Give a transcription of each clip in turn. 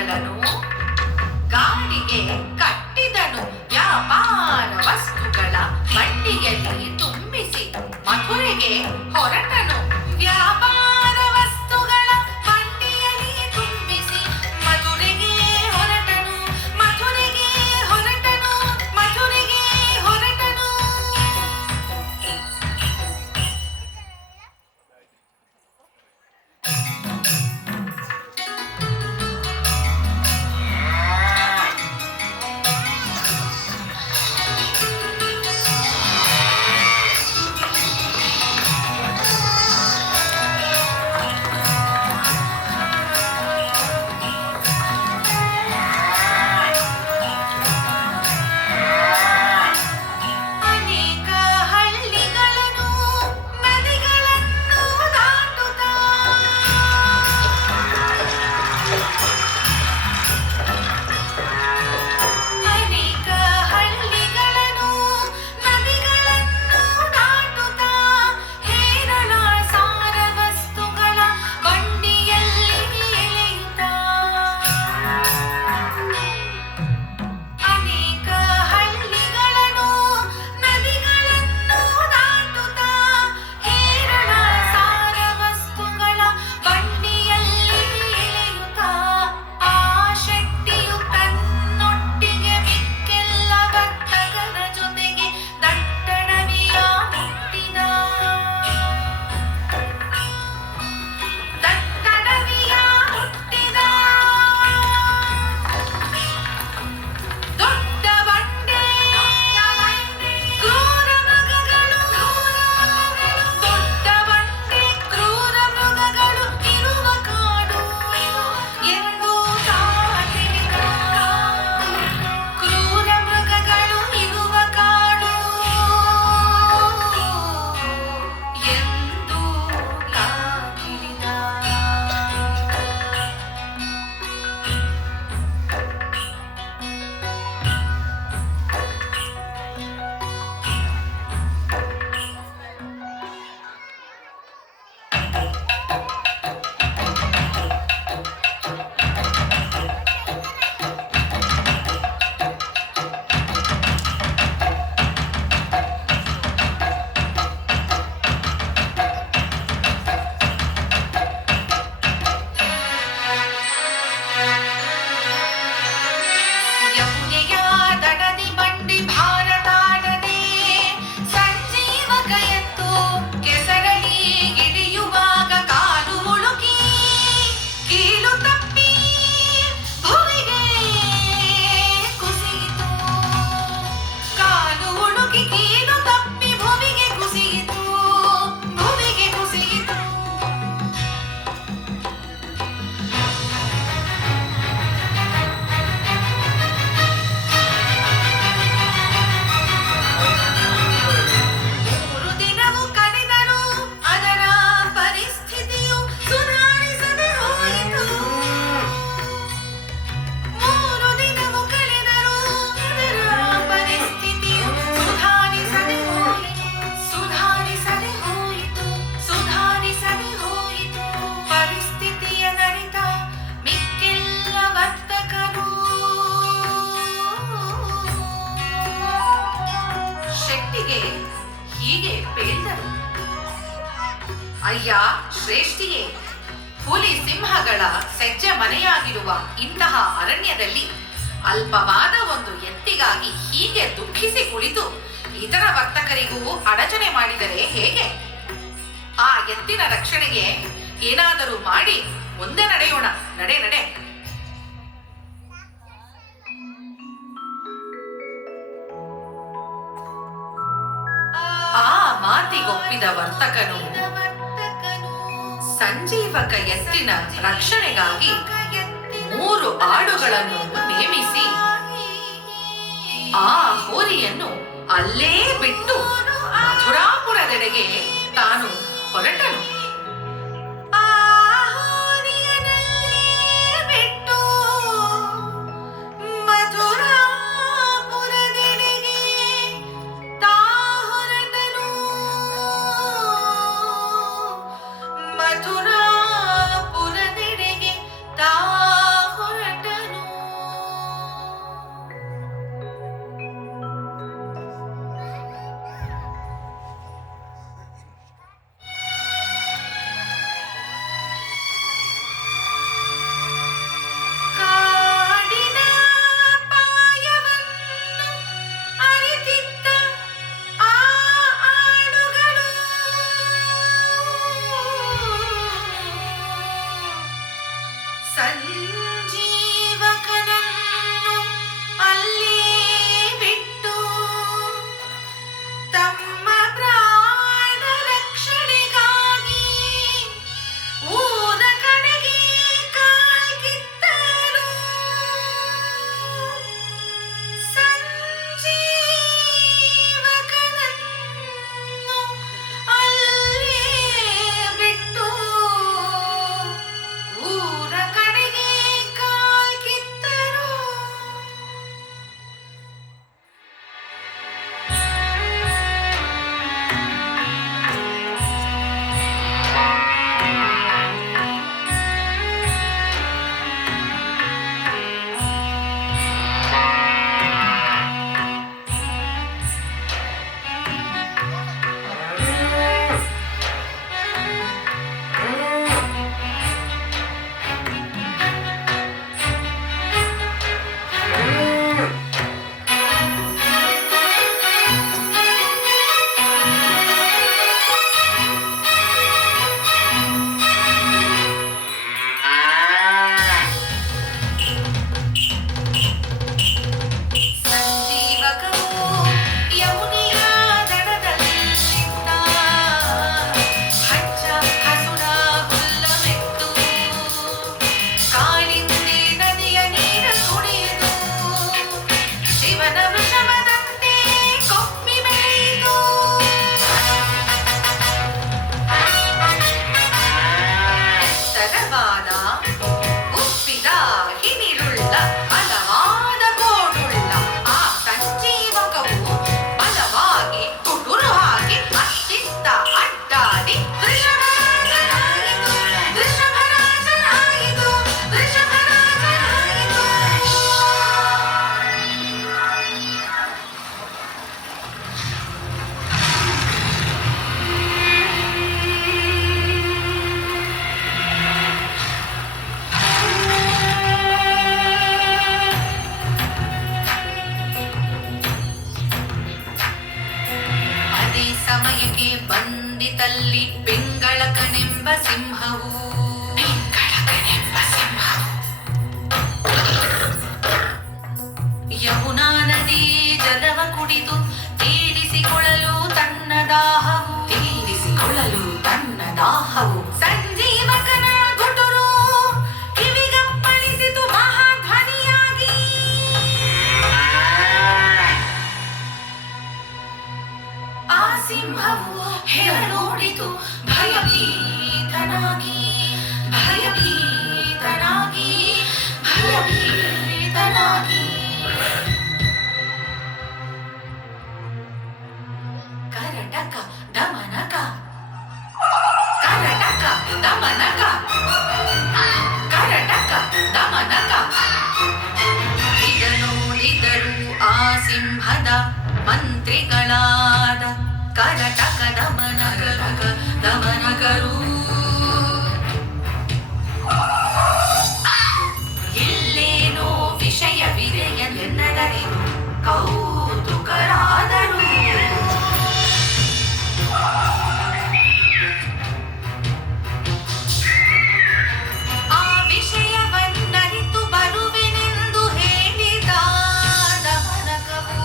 ವಸ್ತುಗಳನ್ನು ಗಾಡಿಗೆ ಕಟ್ಟಿದನು. ವ್ಯಾಪಾರ ವಸ್ತುಗಳ ಬಂಡಿಯಲ್ಲಿ ತುಂಬಿಸಿ ಮಥುರೆಗೆ ಹೊರಟನು. ವ್ಯಾಪಾರ ವಸ್ತುಗಳ ಬಂಡಿಯಲ್ಲಿ ತುಂಬಿಸಿ ಮಥುರೆಗೆ ಹೊರಟನು. ಮಥುರೆಗೆ ಹೊರಟನು. ಮಥುರೆಗೆ ಹೊರಟನು. ಅನೇಕ ಹಳ್ಳಿಗಳನ್ನು ನದಿಗಳನ್ನು ದಾಟುತ್ತಾ ಅನೇಕ ಹಳ್ಳಿಗಳನ್ನು ನದಿಗಳನ್ನು ದಾಟುತ್ತಾ ಹೇರಳ ಸಾರ ವಸ್ತುಗಳ ಬಂಡಿಯಲ್ಲಿ ಎಳೆಯುತ್ತಾ ಅನೇಕ ಹಳ್ಳಿಗಳನ್ನು ನದಿಗಳನ್ನು ದಾಟುತ್ತಾ ಹೇರಳ ಸಾರ ವಸ್ತುಗಳ ಬಂಡಿಯಲ್ಲಿ ಎಳೆಯುತ್ತಾ ಆ ಶೆಟ್ಟಿಯು ತನ್ನೊಟ್ಟಿಗೆ ಮಿಕ್ಕೆಲ್ಲ ವರ್ತಕರ ಜೊತೆಗೆ ದಟ್ಟಣವಿಯ ಮುಟ್ಟಿದ. ದಟ್ಟಣವಿಯ ಮುಟ್ಟಿದ. ದೊಡ್ಡ ಬಂಡೆ ಕ್ರೂರ ಮೃಗಗಳು. ದೊಡ್ಡ ಬಂಡೆ ಕ್ರೂರ ಮೃಗಗಳು ಇರುವ ಕಾಡು ಎಂದು ತಿಳಿದ. ಕ್ರೂರ ಮೃಗಗಳು ಇರುವ ಕಾಡು ಎಂದು ತಿಳಿದ. ಯಮುನೆಯ ದಡದಿ ಬಂಡಿ ಭಾರತಾಡದೆ ಸಂಜೀವಕ ಎತ್ತು ಕೆಸರಳಿ ಗಿಡಿಯುವಾಗ ಕಾಲು ಉಳುಕಿ ಕೀಲು ತಪ್ಪಿ ಭುವಿಗೆ ಕುಸಿಯಿತು. ಕಾಲು ಉಳುಕಿ ಕೀಲು ತಪ್ಪಿ ಭುವಿಗೆ ಕುಸಿಯಿತು. ಭುವಿಗೆ ಕುಸಿಯಿತು. ಮೂರು ದಿನವು ಕಳೆದರೂ ಅದರ ಪರಿಸ್ಥಿತಿಯು ಸುಧಾರಿಸದೆ ಹೋಯಿತು. ಮೂರು ದಿನವು ಕಳೆದರೂ ಅದರ ಪರಿಸ್ಥಿತಿಯು ಸುಧಾರಿಸದೆ ಹೋಯಿತು. ಸುಧಾರಿಸದೆ ಹೋಯಿತು. ಸುಧಾರಿಸದೆ ಹೋಯಿತು. ಪರಿಸ್ಥಿತಿಯ ನರಿತ ಮಿಕ್ಕೆಲ್ಲ ವರ್ತಕರು ಶೆಟ್ಟಿಗೆ ಹೀಗೆ ಬೇಡಿದರು. ಅಯ್ಯ ಶ್ರೇಷ್ಠಿಯೇ, ಹುಲಿ ಸಿಂಹಗಳ ಸಜ್ಜ ಮನೆಯಾಗಿರುವ ಇಂತಹ ಅರಣ್ಯದಲ್ಲಿ ಅಲ್ಪವಾದ ಒಂದು ಎತ್ತಿಗಾಗಿ ಹೀಗೆ ದುಃಖಿಸಿ ಕುಳಿತು ಇತರ ವರ್ತಕರಿಗೂ ಅಡಚಣೆ ಮಾಡಿದರೆ ಹೇಗೆ? ಆ ಎತ್ತಿನ ರಕ್ಷಣೆಗೆ ಏನಾದರೂ ಮಾಡಿ ಮುಂದೆ ನಡೆಯೋಣ. ನಡೆ ನಡೆ. ಆ ಮಾತಿಗೊಪ್ಪಿದ ವರ್ತಕನು ಸಂಜೀವಕ ಎತ್ತಿನ ರಕ್ಷಣೆಗಾಗಿ 3 ಆಡುಗಳನ್ನು ನೇಮಿಸಿ ಆ ಹೋರಿಯನ್ನು ಅಲ್ಲೇ ಬಿಟ್ಟು ಮಥುರಾಪುರದೆಡೆಗೆ ತಾನು ಹೊರಟನು. ಮಥುರಾಪುರದೆಡೆಗೆ ತಾ ಹೊರಟನು. ಬಂದಿತಲ್ಲಿ ಪಿಂಗಳಕನೆಂಬ ಸಿಂಹವು. ಪಿಂಗಳಕನೆಂಬ ಸಿಂಹವು ಯಮುನಾ ನದಿ ಜಲವ ಕುಡಿದು ತೀರಿಸಿಕೊಳ್ಳಲು ತನ್ನ ದಾಹವು ಸಂಜೀವಕನ ಗುಟುರು ಕಿವಿಗಪ್ಪಳಿಸಿತು ಮಹಾಧ್ವನಿಯಾಗಿ. ಆ ಸಿಂಹವು ಹೆರನೋಡಿತು ಭಯಭೀತನಾಗಿ. ಕರಟಕ ದಮನಕ ಇದನೋಡಿದರು ಆ ಸಿಂಹದ ಮಂತ್ರಿಗಳಾದ ಕರಟಕ ದಮನಕರು. ಇಲ್ಲೇನೋ ವಿಷಯವಿದೆ ಎನ್ನದರಿದು ಕೌತುಕರಾದರು. ಆ ವಿಷಯವನ್ನರಿತು ಬರುವೆನೆಂದು ಹೇಳಿದ ದಮನಕವು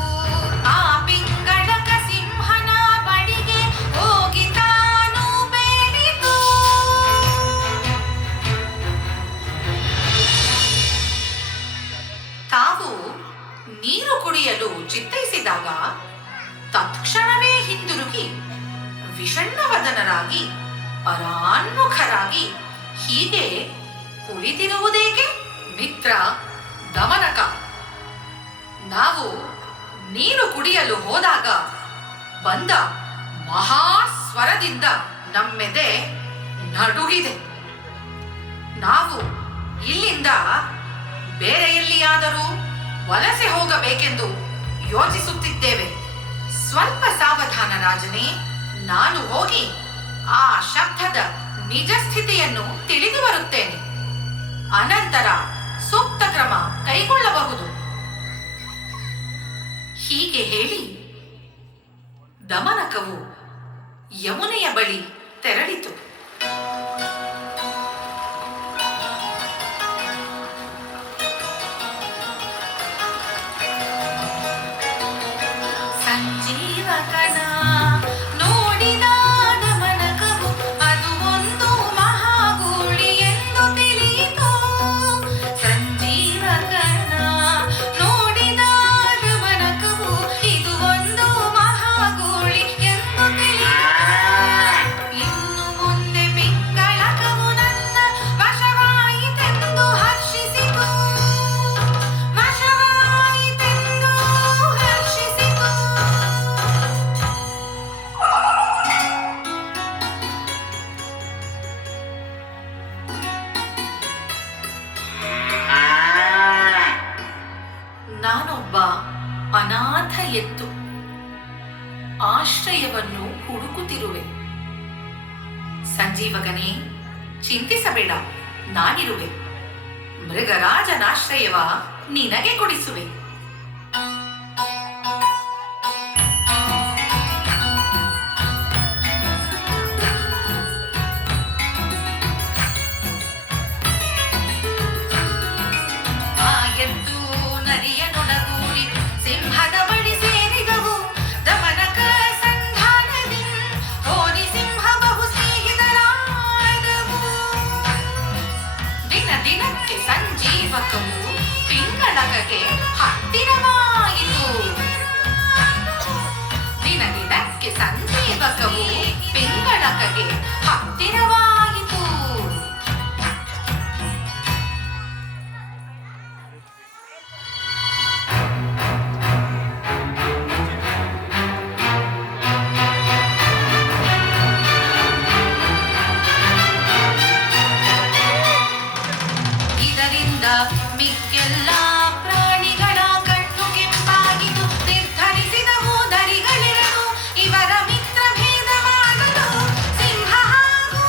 ಆ ಪಿಂಗಳಕ ಸಿಂಹನ ಬಳಿಗೆ ಹೋಗಿ ತಾನು ಬೇಡಿತು. ತಾವು ನೀರು ಕುಡಿಯಲು ಚಿತ್ತೈಸಿದಾಗ ತತ್ಕ್ಷಣವೇ ಹಿಂದಿರುಗಿ ವಿಷಣ್ಣವದನರಾಗಿ ಪರಾನ್ಮುಖರಾಗಿ ಹೀಗೆ ಕುಳಿತಿರುವುದೇಕೆ ಮಿತ್ರ ದಮನಕ? ನಾವು ನೀರು ಕುಡಿಯಲು ಹೋದಾಗ ಬಂದ ಮಹಾಸ್ವರದಿಂದ ನಮ್ಮೆದೆ ನಡುಗಿದೆ. ನಾವು ಇಲ್ಲಿಂದ ಬೇರೆ ಎಲ್ಲಿಯಾದರೂ ವಲಸೆ ಹೋಗಬೇಕೆಂದು ಯೋಚಿಸುತ್ತಿದ್ದೇವೆ. ಸ್ವಲ್ಪ ಸಾವಧಾನ ರಾಜನೇ. ನಾನು ಹೋಗಿ ಆ ಶಬ್ದದ ನಿಜ ಸ್ಥಿತಿಯನ್ನು ತಿಳಿದು ಬರುತ್ತೇನೆ. ಅನಂತರ ಸೂಕ್ತ ಕ್ರಮ ಕೈಗೊಳ್ಳಬಹುದು. ಹೀಗೆ ಹೇಳಿ ದಮನಕವು ಯಮುನೆಯ ಬಳಿ ತೆರಳಿತು. ಸಂಜೀವಕನ ನೋಡಿದ ದಮನಕವು ಅದು ಒಂದು ಮಹಾಗೂಳಿ ಎಂದು ತಿಳಿಯಿತು. ಸಂಜೀವಕನ ನೋಡಿದ ದಮನಕವು ಇದು ಒಂದು ಮಹಾಗೂಳಿ ಎಂದು ತಿಳಿಯಿತು. ಇನ್ನು ಮುಂದೆ ಪಿಂಗಳಕವು ನನ್ನ ವಶವಾಯಿತೆಂದು ಹರ್ಷಿಸಿತು. ನಾನೊಬ್ಬ ಅನಾಥ ಎತ್ತು ಆಶ್ರಯವನ್ನು ಹುಡುಕುತ್ತಿರುವೆ. ಸಂಜೀವಕನೇ, ಚಿಂತಿಸಬೇಡ, ನಾನಿರುವೆ. ಮೃಗರಾಜನಾಶ್ರಯವ ನಿನಗೆ ಕೊಡಿಸುವೆ. ಸಿಂಹದ ಬಳಿ ಸೇರಿದವು ದಮನಕ ಸಂಧಾನದಿ ಹೋರಿ ಸಿಂಹ ಬಹು ಸ್ನೇಹಿತರಾದವು. ದಿನ ದಿನಕ್ಕೆ ಸಂಜೀವಕವು ಪಿಂಗಳಕಗೆ ಹತ್ತಿರವಾಯಿತು. ದಿನ ದಿನಕ್ಕೆ ಸಂಜೀವಕವು ಪಿಂಗಳಕಗೆ ಹತ್ತಿರವಾಯಿತು. ಮಿಕ್ಕೆಲ್ಲ ಪ್ರಾಣಿಗಳ ಕಣ್ಣು ಕೆಂಪಾಗಿತು. ನಿರ್ಧರಿಸಿದವು ದರಿಗಳೆರಡು ಇವರ ಮಿತ್ರ ಭೇದ ಮಾಡಲು. ಸಿಂಹ ಹಾಗೂ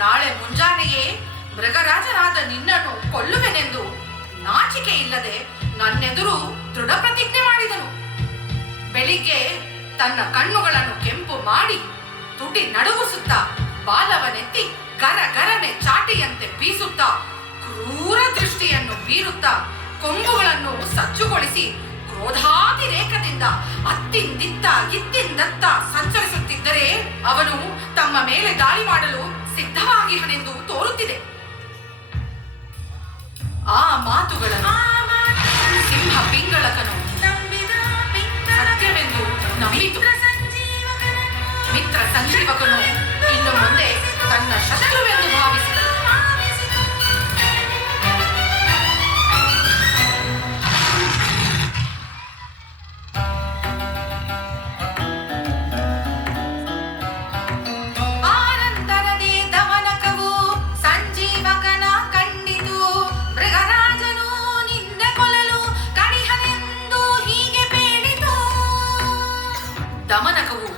ನಾಳೆ ಮುಂಜಾನೆಯೇ ಮೃಗರಾಜನಾದ ನಿನ್ನನ್ನು ಕೊಲ್ಲುವೆನೆಂದು ನಾಚಿಕೆ ಇಲ್ಲದೆ ನನ್ನೆದುರು ದೃಢ ಪ್ರತಿಜ್ಞೆ ಮಾಡಿದನು. ಬೆಳಿಗ್ಗೆ ತನ್ನ ಕಣ್ಣುಗಳನ್ನು ಕೆಂಪು ಮಾಡಿ ತುಟಿ ನಡುಗಿಸುತ್ತಾ ಬಾಲವನೆತ್ತಿ ಗರಗರನೆ ಚಾಟಿಯಂತೆ ಬೀಸುತ್ತಾ ಕ್ರೂರ ದೃಷ್ಟಿಯನ್ನು ಬೀರುತ್ತಾ ಕೊಂಬುಗಳನ್ನು ಸಜ್ಜುಗೊಳಿಸಿ ಕ್ರೋಧಾತಿರೇಕದಿಂದ ಅತ್ತಿಂದಿತ್ತ ಇತ್ತಿಂದತ್ತ ಸಂಚರಿಸುತ್ತಿದ್ದರೆ ಅವನು ತಮ್ಮ ಮೇಲೆ ದಾಳಿ ಮಾಡಲು ಸಿದ್ಧವಾಗಿಹನೆಂದು ತೋರುತ್ತಿದೆ. ಆ ಮಾತುಗಳನ್ನು ಸಿಂಹ ಪಿಂಗಳಕನು ಸತ್ಯವೆಂದು ನಂಬಿತು. ಮಿತ್ರ ಸಂಜೀವಕನು ಇನ್ನು ಮುಂದೆ ತನ್ನ ಶತ್ರುವೆಂದು ಭಾವಿಸಿದ. ಆನಂತರದೇ ದಮನಕವು ಸಂಜೀವಕನ ಕಂಡಿತು. ಮೃಗರಾಜನು ನಿನ್ನ ಕೊಲ್ಲಲು ಕಡಿಹನೆಂದು ಹೀಗೆ ಬೇಡಿತು. ದಮನಕವು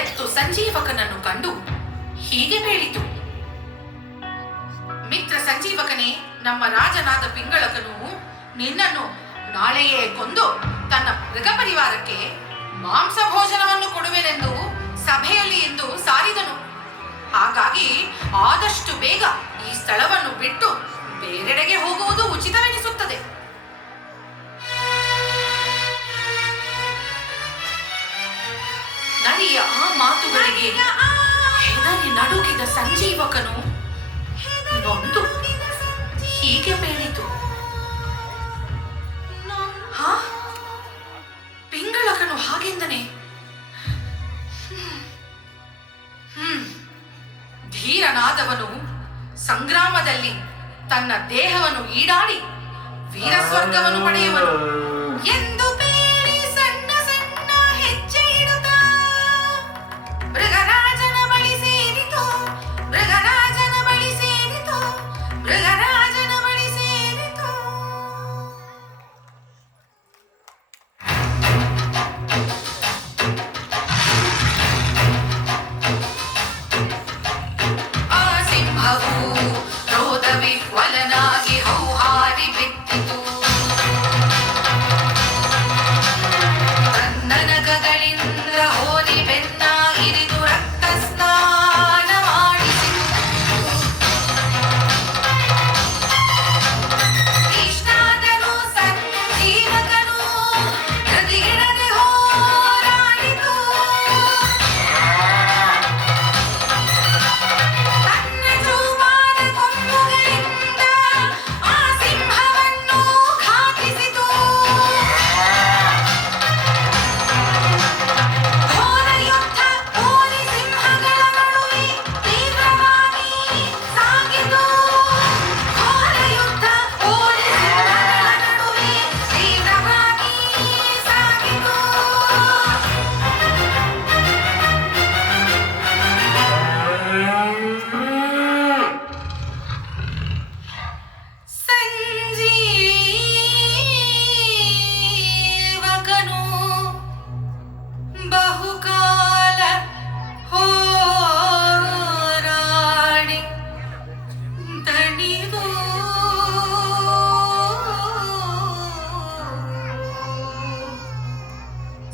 ಎತ್ತು ಸಂಜೀವಕನನ್ನು ಕಂಡು ಹೀಗೆ ಹೇಳಿತು: ಮಿತ್ರ ಸಂಜೀವಕನೇ, ನಮ್ಮ ರಾಜನಾದ ಪಿಂಗಳಕನು ನಿನ್ನನ್ನು ನಾಳೆಯೇ ಕೊಂದು ತನ್ನ ಮೃಗ ಪರಿವಾರಕ್ಕೆ ಮಾಂಸ ಭೋಜನವನ್ನು ಕೊಡುವೆನೆಂದು ಸಭೆಯಲ್ಲಿ ಎಂದು ಸಾರಿದನು. ಹಾಗಾಗಿ ಆದಷ್ಟು ಬೇಗ ಈ ಸ್ಥಳವನ್ನು ಬಿಟ್ಟು ಬೇರೆಡೆಗೆ ಹೋಗುವುದು ಉಚಿತವೆನಿಸುತ್ತದೆ. ನರಿಯ ಆ ಮಾತುಗಳಿಗೆ ಹೆದರಿ ನಡುಗಿದ ಸಂಜೀವಕನು ನೊಂದು ಹೀಗೆ ಬೇಡಿತು: ಪಿಂಗಳಕನು ಹಾಗೆಂದನೆ? ಧೀರನಾದವನು ಸಂಗ್ರಾಮದಲ್ಲಿ ತನ್ನ ದೇಹವನ್ನು ಈಡಾಡಿ ವೀರಸ್ವರ್ಗವನ್ನು ಪಡೆಯುವನು ಎಂದು ಬೇಡಿ ಸಣ್ಣ ಸಣ್ಣ ಹೆಜ್ಜೆ ಇಡುತ್ತಾ ಮೃಗರಾಜನ ಬಳಿ ಸೇರಿತು. ಮೃಗರಾಜನ ಬಳಿ ಸೇರಿತು. ಮೃಗರಾಜನ ಬಳಿ ಸೇರಿತು. ಆ ಸಿಂಹವು ಕ್ರೋಧ ವಿಹ್ವಲನಾಗಿ ಹೌಹಾರಿ ಬಿತ್ತಿತು. ತನ್ನ ನಗಗಳಿಂದ ಹೋರಿ ಬೆನ್ನ ಇರಿದು ರಕ್ತ ಸ್ನಾನ ಮಾಡಿಸಿತು. ಇಷ್ಟಾದರೂ ಸಂಜೀವಕನು ಗತಿಗಿಡದೆ ಹೋರಾಡಿತು. ತನ್ನ ಚೂಪಾದ ಕೊಂಬುಗಳಿಂದ ಆ ಸಿಂಹವನ್ನು ಘಾತಿಸಿತು. ಘೋರ ಯುದ್ಧ ಹೋರಿ ಸಿಂಹಗಳ ನಡುವೆ ತೀವ್ರವಾಗಿ ಸಾಗಿತು. ಘೋರ ಯುದ್ಧ ಹೋರಿ ಸಿಂಹಗಳ ನಡುವೆ ತೀವ್ರವಾಗಿ ಸಾಗಿತು. ಸಂಜೀವಕನು ಬಹುಕಾಲ ಹೋರಾಡಿ ದಣಿದು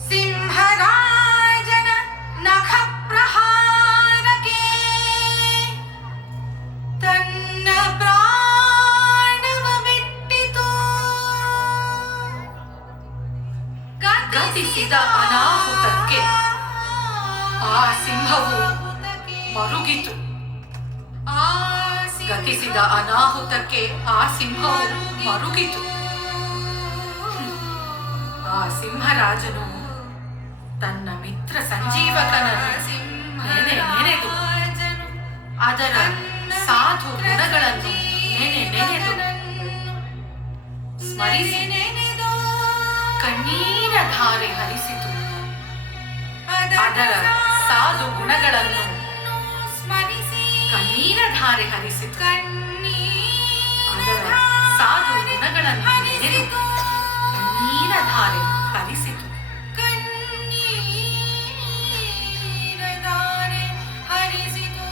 ಸಿಂಹರಾಜನ ನಖ ಪ್ರಹಾರಕ್ಕೆ ತನ್ನ ಪ್ರಾಣವ ಬಿಟ್ಟಿತು. ಗತಿಸಿದ ಅನಾಹುತಕ್ಕೆ ಆ ಸಿಂಹವು ಮರುಗಿತು. ಗತಿಸಿದ ಅನಾಹುತಕ್ಕೆ ಆ ಸಿಂಹವು ಮರುಗಿತು. ಆ ಸಿಂಹರಾಜನು ತನ್ನ ಮಿತ್ರ ಸಂಜೀವಕನ ನೆನೆದು ಅದರ ಸಾಧು ಗುಣಗಳನ್ನು ನೆನೆದು ಸ್ಮರಿಸಿ ಕಣ್ಣೀರ ಧಾರೆ ಹರಿಸಿತು. ಅದರ ಸಾಧು ಗುಣಗಳನ್ನು ಸ್ಮರಿಸಿ ಕಣ್ಣೀರ ಧಾರೆ ಹರಿಸಿತು. ಅದರ ಸಾಧು ಗುಣಗಳನ್ನು ನೆನೆದು ಕಣ್ಣೀರ ಧಾರೆ ಹರಿಸಿತು. ಕಣ್ಣೀರ ಧಾರೆ ಹರಿಸಿತು.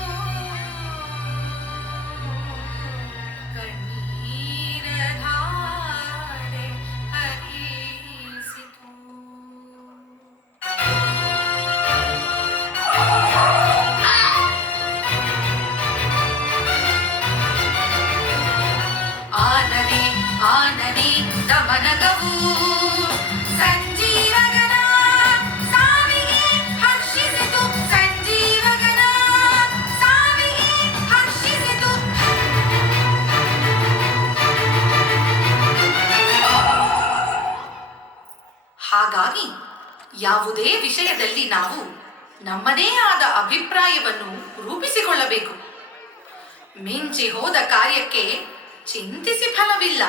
ಯಾವುದೇ ವಿಷಯದಲ್ಲಿ ನಾವು ನಮ್ಮದೇ ಆದ ಅಭಿಪ್ರಾಯವನ್ನು ರೂಪಿಸಿಕೊಳ್ಳಬೇಕು. ಮಿಂಚಿ ಹೋದ ಕಾರ್ಯಕ್ಕೆ ಚಿಂತಿಸಿ ಫಲವಿಲ್ಲ.